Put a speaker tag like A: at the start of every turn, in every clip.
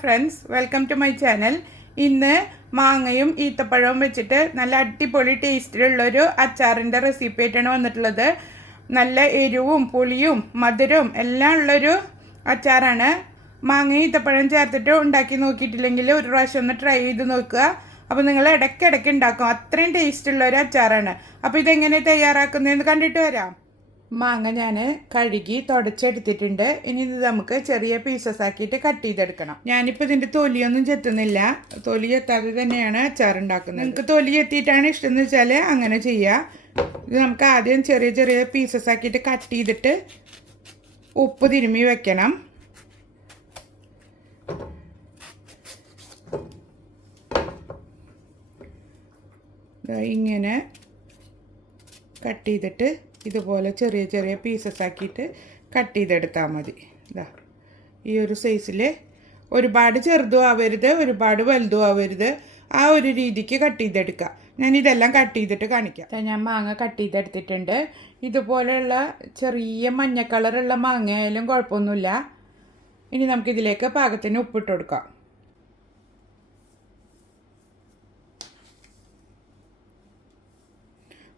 A: Friends welcome to my channel. ഇന്ന് മാങ്ങയും ഈത്തപ്പഴവും വെച്ചിട്ട് നല്ല അടിപൊളി ടേസ്റ്റിലുള്ളൊരു അച്ചാറിന്റെ റെസിപ്പി ആയിട്ടാണ് വന്നിട്ടുള്ളത്. നല്ല എരിവും പുളിയും മധുരവും എല്ലാം ഉള്ളൊരു അച്ചാറാണ്. മാങ്ങയും ഈത്തപ്പഴം ചേർത്തിട്ട് ഉണ്ടാക്കി നോക്കിയിട്ടില്ലെങ്കിൽ ഒരു പ്രാവശ്യം ഒന്ന് ട്രൈ ചെയ്ത് നോക്കുക. അപ്പോൾ നിങ്ങൾ ഇടയ്ക്കിടയ്ക്ക് ഉണ്ടാക്കും. അത്രയും ടേസ്റ്റ് ഉള്ള ഒരു അച്ചാറാണ്. അപ്പോൾ ഇതെങ്ങനെ തയ്യാറാക്കുന്നതെന്ന് കണ്ടിട്ട് വരാം. മാങ്ങ ഞാൻ കഴുകി തുടച്ചെടുത്തിട്ടുണ്ട്. ഇനി ഇത് നമുക്ക് ചെറിയ പീസസ് ആക്കിയിട്ട് കട്ട് ചെയ്തെടുക്കണം. ഞാനിപ്പോൾ ഇതിന്റെ തൊലിയൊന്നും ചെത്തുന്നില്ല. തൊലി എത്താതെ തന്നെയാണ് അച്ചാർ ഉണ്ടാക്കുന്നത് നിങ്ങൾക്ക് തൊലി എത്തിയിട്ടാണ് ഇഷ്ടം എന്ന് വെച്ചാൽ അങ്ങനെ ചെയ്യുക ഇത് നമുക്ക് ആദ്യം ചെറിയ ചെറിയ പീസസ് ആക്കിയിട്ട് കട്ട് ചെയ്തിട്ട് ഉപ്പ് തിരുമ്മി വെക്കണം. ഇങ്ങനെ കട്ട് ചെയ്തിട്ട് ഇതുപോലെ ചെറിയ ചെറിയ പീസസ് ആക്കിയിട്ട് കട്ട് ചെയ്തെടുത്താൽ മതി. ഇതാ ഈ ഒരു സൈസിൽ ഒരുപാട് ചെറുതും ആവരുത് ഒരുപാട് വലുതും ആവരുത്. ആ ഒരു രീതിക്ക് കട്ട് ചെയ്തെടുക്കുക ഞാൻ ഇതെല്ലാം കട്ട് ചെയ്തിട്ട് കാണിക്കാം. ഞാൻ മാങ്ങ കട്ട് ചെയ്തെടുത്തിട്ടുണ്ട്. ഇതുപോലെയുള്ള ചെറിയ മഞ്ഞ കളറുള്ള മാങ്ങ ആയാലും കുഴപ്പമൊന്നുമില്ല. ഇനി നമുക്കിതിലേക്ക് പാകത്തിന് ഉപ്പിട്ട് കൊടുക്കാം.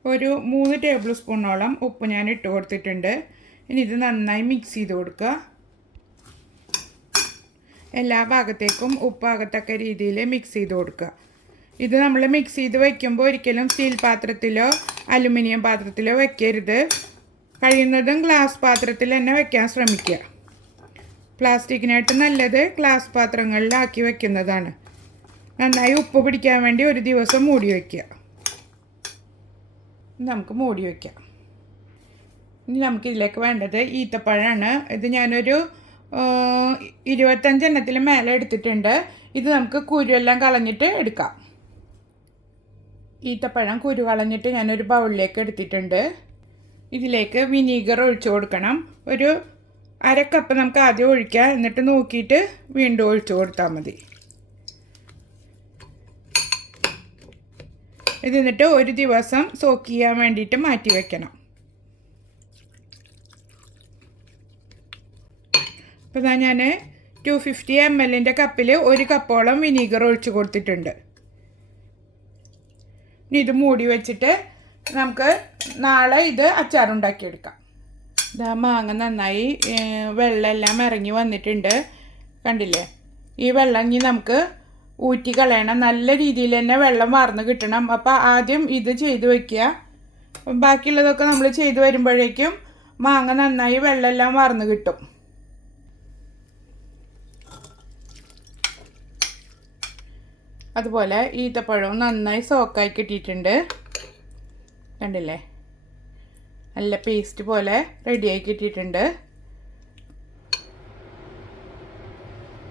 A: ഒരു മൂന്ന് ടേബിൾ സ്പൂണോളം ഉപ്പ് ഞാൻ ഇട്ട് കൊടുത്തിട്ടുണ്ട്. ഇനി ഇത് നന്നായി മിക്സ് ചെയ്ത് കൊടുക്കുക. എല്ലാ ഭാഗത്തേക്കും ഉപ്പാകത്തക്ക രീതിയിൽ മിക്സ് ചെയ്ത് കൊടുക്കുക. ഇത് നമ്മൾ മിക്സ് ചെയ്ത് വയ്ക്കുമ്പോൾ ഒരിക്കലും സ്റ്റീൽ പാത്രത്തിലോ അലുമിനിയം പാത്രത്തിലോ വയ്ക്കരുത് കഴിയുന്നതും ഗ്ലാസ് പാത്രത്തിൽ തന്നെ വയ്ക്കാൻ ശ്രമിക്കുക. പ്ലാസ്റ്റിക്കിനായിട്ട് നല്ലത് ഗ്ലാസ് പാത്രങ്ങളിലാക്കി വയ്ക്കുന്നതാണ് നന്നായി ഉപ്പ് പിടിക്കാൻ വേണ്ടി ഒരു ദിവസം മൂടി വയ്ക്കുക നമുക്ക് മൂടി വയ്ക്കാം. ഇനി നമുക്ക് ഇതിലേക്ക് വേണ്ടത് ഈത്തപ്പഴമാണ് ഇത് ഞാനൊരു ഇരുപത്തഞ്ചെണ്ണത്തിൽ മേലെ എടുത്തിട്ടുണ്ട്. ഇത് നമുക്ക് കുരുവെല്ലാം കളഞ്ഞിട്ട് എടുക്കാം. ഈത്തപ്പഴം കുരു കളഞ്ഞിട്ട് ഞാനൊരു ബൗളിലേക്ക് എടുത്തിട്ടുണ്ട്. ഇതിലേക്ക് വിനീഗർ ഒഴിച്ചു കൊടുക്കണം. ഒരു അര കപ്പ് നമുക്ക് ആദ്യം ഒഴിക്കാം. എന്നിട്ട് നോക്കിയിട്ട് വീണ്ടും ഒഴിച്ചു കൊടുത്താൽ മതി. ഇത് എന്നിട്ട് ഒരു ദിവസം സോക്ക് ചെയ്യാൻ വേണ്ടിയിട്ട് മാറ്റി വെക്കണം. അപ്പോൾ ഇതാ ഞാൻ ടു ഫിഫ്റ്റി എം എല്ലിന്റെ കപ്പിൽ ഒരു കപ്പോളം വിനീഗർ ഒഴിച്ച് കൊടുത്തിട്ടുണ്ട്. ഇനി ഇത് മൂടി വെച്ചിട്ട് നമുക്ക് നാളെ ഇത് അച്ചാറുണ്ടാക്കിയെടുക്കാം. ഇതാ മാങ്ങ നന്നായി വെള്ളമെല്ലാം ഇറങ്ങി വന്നിട്ടുണ്ട്. കണ്ടില്ലേ? ഈ വെള്ളം ഇനി നമുക്ക് ഊറ്റി കളയണം നല്ല രീതിയിൽ തന്നെ വെള്ളം വാർന്ന് കിട്ടണം. അപ്പോൾ ആദ്യം ഇത് ചെയ്ത് വയ്ക്കുക ബാക്കിയുള്ളതൊക്കെ നമ്മൾ ചെയ്ത് വരുമ്പോഴേക്കും മാങ്ങ നന്നായി വെള്ളമെല്ലാം വാർന്ന് കിട്ടും. അതുപോലെ ഈത്തപ്പഴവും നന്നായി സോക്കായി കിട്ടിയിട്ടുണ്ട്. കണ്ടില്ലേ? നല്ല പേസ്റ്റ് പോലെ റെഡിയായി കിട്ടിയിട്ടുണ്ട്.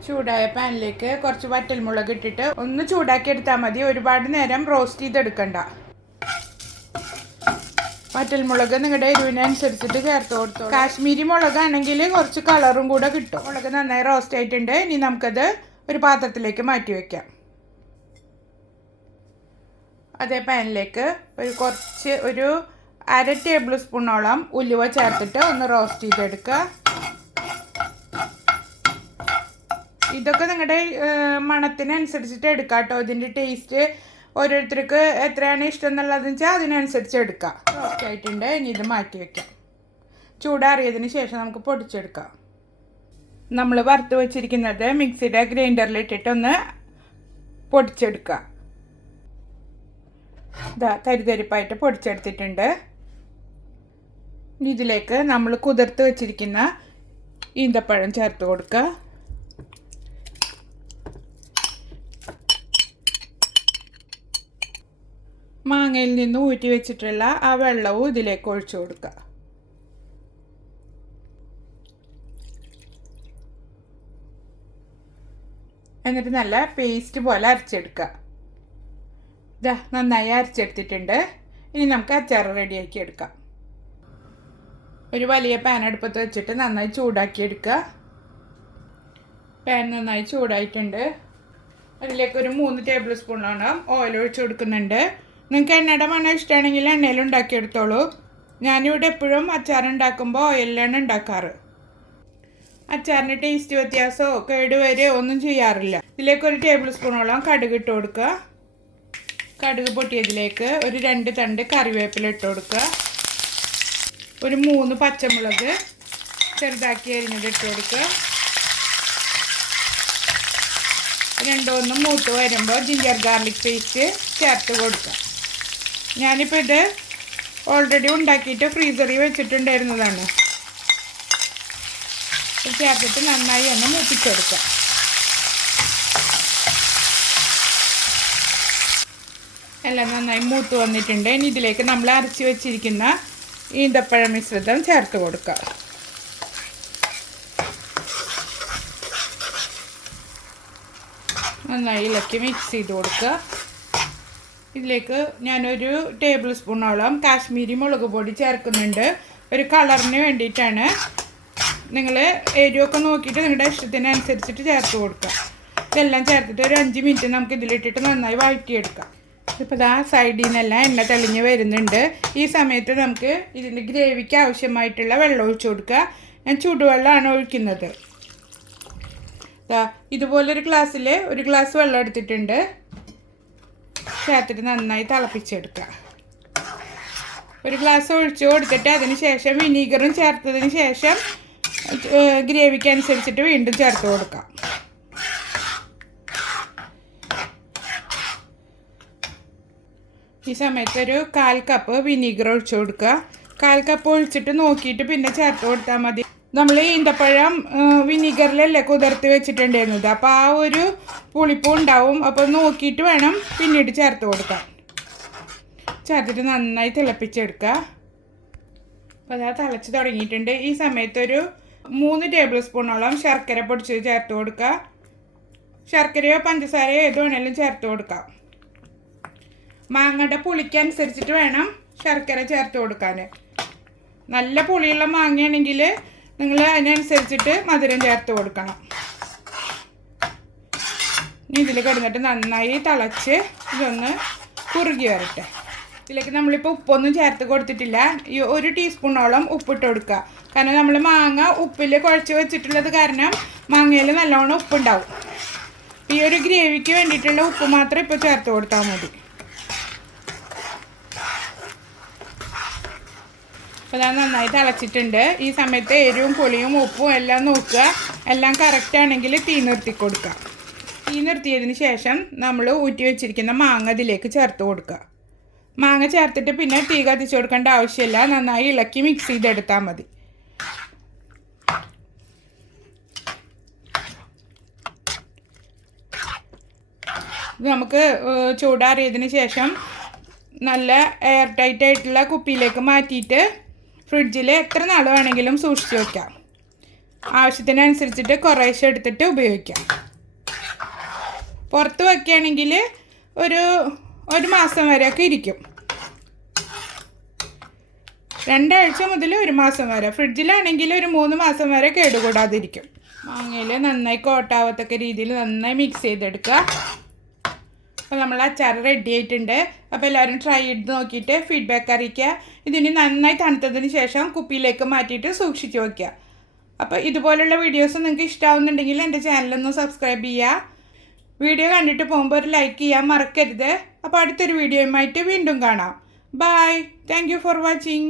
A: ചൂടായ പാനിലേക്ക് കുറച്ച് വറ്റൽമുളക് ഇട്ടിട്ട് ഒന്ന് ചൂടാക്കി എടുത്താൽ മതി. ഒരുപാട് നേരം റോസ്റ്റ് ചെയ്തെടുക്കണ്ട. വറ്റൽമുളക് നിങ്ങളുടെ എരിവിനനുസരിച്ചിട്ട് ചേർത്ത് കൊടുത്തു. കാശ്മീരി മുളകാണെങ്കിൽ കുറച്ച് കളറും കൂടെ കിട്ടും. മുളക് നന്നായി റോസ്റ്റ് ആയിട്ടുണ്ട്. ഇനി നമുക്കത് ഒരു പാത്രത്തിലേക്ക് മാറ്റി വയ്ക്കാം അതേ പാനിലേക്ക് ഒരു കുറച്ച് ഒരു അര ടേബിൾ സ്പൂണോളം ഉലുവ ചേർത്തിട്ട് ഒന്ന് റോസ്റ്റ് ചെയ്തെടുക്കുക. ഇതൊക്കെ നിങ്ങളുടെ മണത്തിനനുസരിച്ചിട്ട് എടുക്കാം കേട്ടോ ഇതിന്റെ ടേസ്റ്റ് ഓരോരുത്തർക്ക് എത്രയാണ് ഇഷ്ടം എന്നുള്ളതെന്ന് വെച്ചാൽ അതിനനുസരിച്ച് എടുക്കാം. റോസ്റ്റ് ആയിട്ടുണ്ട്. ഇനി ഇത് മാറ്റി വെക്കാം. ചൂടാറിയതിന് ശേഷം നമുക്ക് പൊടിച്ചെടുക്കാം. നമ്മൾ വറുത്ത് വെച്ചിരിക്കുന്നത് മിക്സിയുടെ ഗ്രൈൻഡറിൽ ഒന്ന് പൊടിച്ചെടുക്കുക. ഇതാ തരിതരിപ്പായിട്ട് പൊടിച്ചെടുത്തിട്ടുണ്ട്. ഇതിലേക്ക് നമ്മൾ കുതിർത്ത് വെച്ചിരിക്കുന്ന ഈന്തപ്പഴം ചേർത്ത് കൊടുക്കുക. മാങ്ങയിൽ നിന്ന് ഊറ്റി വെച്ചിട്ടുള്ള ആ വെള്ളവും ഇതിലേക്ക് ഒഴിച്ചു കൊടുക്കുക. എന്നിട്ട് നല്ല പേസ്റ്റ് പോലെ അരച്ചെടുക്കുക. ഇതാ നന്നായി അരച്ചെടുത്തിട്ടുണ്ട്. ഇനി നമുക്ക് അച്ചാർ റെഡിയാക്കി എടുക്കാം. ഒരു വലിയ പാൻ അടുപ്പത്ത് വെച്ചിട്ട് നന്നായി ചൂടാക്കി എടുക്കുക പാൻ നന്നായി ചൂടായിട്ടുണ്ട്. അതിലേക്ക് ഒരു മൂന്ന് ടേബിൾ സ്പൂണോളം ഓയിൽ ഒഴിച്ച് കൊടുക്കുന്നുണ്ട്. നിങ്ങൾക്ക് എണ്ണയുടെ മണം ഇഷ്ടമാണെങ്കിൽ എണ്ണയിൽ ഉണ്ടാക്കിയെടുത്തോളൂ. ഞാനിവിടെ എപ്പോഴും അച്ചാർ ഉണ്ടാക്കുമ്പോൾ ഓയിലിലാണ് ഉണ്ടാക്കാറ്. അച്ചാറിന്റെ ടേസ്റ്റ് വ്യത്യാസമോ കേടുവരെയോ ഒന്നും ചെയ്യാറില്ല. ഇതിലേക്ക് ഒരു ടേബിൾ സ്പൂണോളം കടുക് ഇട്ട് കൊടുക്കുക. കടുക് പൊട്ടിയതിലേക്ക് ഒരു രണ്ട് തണ്ട് കറിവേപ്പില ഇട്ട് കൊടുക്കുക. ഒരു മൂന്ന് പച്ചമുളക് ചെറുതാക്കി അരിഞ്ഞത് ഇട്ട് കൊടുക്കുക. രണ്ടോന്നും മൂത്ത് വരുമ്പോൾ ജിഞ്ചർ ഗാർലിക് പേസ്റ്റ് ചേർത്ത് കൊടുക്കുക. ഞാനിപ്പോൾ ഇത് ഓൾറെഡി ഉണ്ടാക്കിയിട്ട് ഫ്രീസറിൽ വെച്ചിട്ടുണ്ടായിരുന്നതാണ്. ചേർത്തിട്ട് നന്നായി ഒന്ന് മൂപ്പിച്ചെടുക്കാം. എല്ലാം നന്നായി മൂത്ത് വന്നിട്ടുണ്ട്. ഇനി ഇതിലേക്ക് നമ്മൾ അരച്ച് വെച്ചിരിക്കുന്ന ഈന്തപ്പഴ മിശ്രിതം ചേർത്ത് കൊടുക്കുക നന്നായി ഇളക്കി മിക്സ് ചെയ്ത് കൊടുക്കുക. ഇതിലേക്ക് ഞാനൊരു ടേബിൾ സ്പൂണോളം കാശ്മീരി മുളക് പൊടി ചേർക്കുന്നുണ്ട്. ഒരു കളറിന് വേണ്ടിയിട്ടാണ്. നിങ്ങൾ ഏരിയൊക്കെ നോക്കിയിട്ട് നിങ്ങളുടെ ഇഷ്ടത്തിനനുസരിച്ചിട്ട് ചേർത്ത് കൊടുക്കുക. ഇതെല്ലാം ചേർത്തിട്ട് ഒരു അഞ്ച് മിനിറ്റ് നമുക്ക് ഇതിലിട്ടിട്ട് നന്നായി വഴറ്റിയെടുക്കാം. ഇപ്പോൾ ഇതാ സൈഡിൽ നിന്നെല്ലാം എണ്ണ തെളിഞ്ഞ് വരുന്നുണ്ട്. ഈ സമയത്ത് നമുക്ക് ഇതിന്റെ ഗ്രേവിക്ക് ആവശ്യമായിട്ടുള്ള വെള്ളം ഒഴിച്ചു കൊടുക്കുക. ഞാൻ ചൂടുവെള്ളമാണ് ഒഴിക്കുന്നത്. ഇതുപോലൊരു ഗ്ലാസ്സിൽ ഒരു ഗ്ലാസ് വെള്ളം എടുത്തിട്ടുണ്ട്. ചേർത്തിട്ട് നന്നായി തിളപ്പിച്ചെടുക്കുക. ഒരു ഗ്ലാസ് ഒഴിച്ചു കൊടുത്തിട്ട് അതിന് ശേഷം വിനീഗറും ചേർത്തതിന് ശേഷം ഗ്രേവിക്ക് അനുസരിച്ചിട്ട് വീണ്ടും ചേർത്ത് കൊടുക്കാം. ഈ സമയത്ത് ഒരു കാൽ കപ്പ് വിനീഗർ ഒഴിച്ചു കൊടുക്കുക. കാൽ കപ്പ് ഒഴിച്ചിട്ട് നോക്കിയിട്ട് പിന്നെ ചേർത്ത് കൊടുത്താൽ മതി. നമ്മൾ ഈന്തപ്പഴം വിനീഗറിലല്ലേ കുതിർത്ത് വെച്ചിട്ടുണ്ടായിരുന്നത്. അപ്പോൾ ആ ഒരു പുളിപ്പ് ഉണ്ടാവും. അപ്പോൾ നോക്കിയിട്ട് വേണം പിന്നീട് ചേർത്ത് കൊടുക്കാൻ. ചേർത്തിട്ട് നന്നായി തിളപ്പിച്ചെടുക്കുക അപ്പോൾ അതാ തിളച്ച് തുടങ്ങിയിട്ടുണ്ട്. ഈ സമയത്തൊരു മൂന്ന് ടേബിൾ സ്പൂണോളം ശർക്കര പൊടിച്ച് ചേർത്ത് കൊടുക്കുക ശർക്കരയോ പഞ്ചസാരയോ ഏത് വേണേലും ചേർത്ത് കൊടുക്കാം. മാങ്ങയുടെ പുളിക്കനുസരിച്ചിട്ട് വേണം ശർക്കര ചേർത്ത് കൊടുക്കാൻ നല്ല പുളിയുള്ള മാങ്ങയാണെങ്കിൽ നിങ്ങൾ അതിനനുസരിച്ചിട്ട് മധുരം ചേർത്ത് കൊടുക്കണം. ഇതിൽ കിടന്നിട്ട് നന്നായി തിളച്ച് ഇതൊന്ന് കുറുകി വരട്ടെ. ഇതിലേക്ക് നമ്മളിപ്പോൾ ഉപ്പൊന്നും ചേർത്ത് കൊടുത്തിട്ടില്ല. ഈ ഒരു ടീസ്പൂണോളം ഉപ്പിട്ട് കൊടുക്കുക. കാരണം നമ്മൾ മാങ്ങ ഉപ്പിൽ കുഴച്ച് വെച്ചിട്ടുള്ളത് കാരണം മാങ്ങയിൽ നല്ലോണം ഉപ്പുണ്ടാവും. ഈ ഒരു ഗ്രേവിക്ക് വേണ്ടിയിട്ടുള്ള ഉപ്പ് മാത്രം ഇപ്പോൾ ചേർത്ത് കൊടുത്താൽ മതി. അപ്പോൾ ഞാൻ നന്നായി തിളച്ചിട്ടുണ്ട് ഈ സമയത്ത് എരിവും പുളിയും ഉപ്പും എല്ലാം നോക്കുക. എല്ലാം കറക്റ്റ് ആണെങ്കിൽ തീ നിർത്തി കൊടുക്കുക. തീ നിർത്തിയതിന് ശേഷം നമ്മൾ ഊറ്റി വെച്ചിരിക്കുന്ന മാങ്ങ അതിലേക്ക് ചേർത്ത് കൊടുക്കുക. മാങ്ങ ചേർത്തിട്ട് പിന്നെ തീ കത്തിച്ച് കൊടുക്കേണ്ട ആവശ്യമില്ല. നന്നായി ഇളക്കി മിക്സ് ചെയ്തെടുത്താൽ മതി. നമുക്ക് ചൂടാറിയതിന് ശേഷം നല്ല എയർ ടൈറ്റ് ആയിട്ടുള്ള കുപ്പിയിലേക്ക് മാറ്റിയിട്ട് ഫ്രിഡ്ജിൽ എത്ര നാൾ വേണമെങ്കിലും സൂക്ഷിച്ച് വയ്ക്കാം ആവശ്യത്തിനനുസരിച്ചിട്ട് കുറേശ്ശെ എടുത്തിട്ട് ഉപയോഗിക്കാം. പുറത്ത് വയ്ക്കുകയാണെങ്കിൽ ഒരു ഒരു മാസം വരെയൊക്കെ ഇരിക്കും. രണ്ടാഴ്ച മുതൽ ഒരു മാസം വരെ. ഫ്രിഡ്ജിലാണെങ്കിൽ ഒരു മൂന്ന് മാസം വരെ കേടുകൂടാതിരിക്കും. മാങ്ങയിൽ നന്നായി കോട്ടാവത്തക്ക രീതിയിൽ നന്നായി മിക്സ് ചെയ്തെടുക്കുക. അപ്പോൾ നമ്മൾ അച്ചാർ റെഡി ആയിട്ടുണ്ട്. അപ്പോൾ എല്ലാവരും ട്രൈ ചെയ്ത് നോക്കിയിട്ട് ഫീഡ്ബാക്ക് അറിയിക്കുക. ഇതിന് നന്നായി തണുത്തതിന് ശേഷം കുപ്പിയിലേക്ക് മാറ്റിയിട്ട് സൂക്ഷിച്ച് വയ്ക്കുക അപ്പോൾ ഇതുപോലുള്ള വീഡിയോസ് നിങ്ങൾക്ക് ഇഷ്ടമാവുന്നുണ്ടെങ്കിൽ എന്റെ ചാനലൊന്ന് സബ്സ്ക്രൈബ് ചെയ്യുക. വീഡിയോ കണ്ടിട്ട് പോകുമ്പോൾ ഒരു ലൈക്ക് ചെയ്യാൻ മറക്കരുത്. അപ്പോൾ അടുത്തൊരു വീഡിയോയുമായിട്ട് വീണ്ടും കാണാം. Bye thank for watching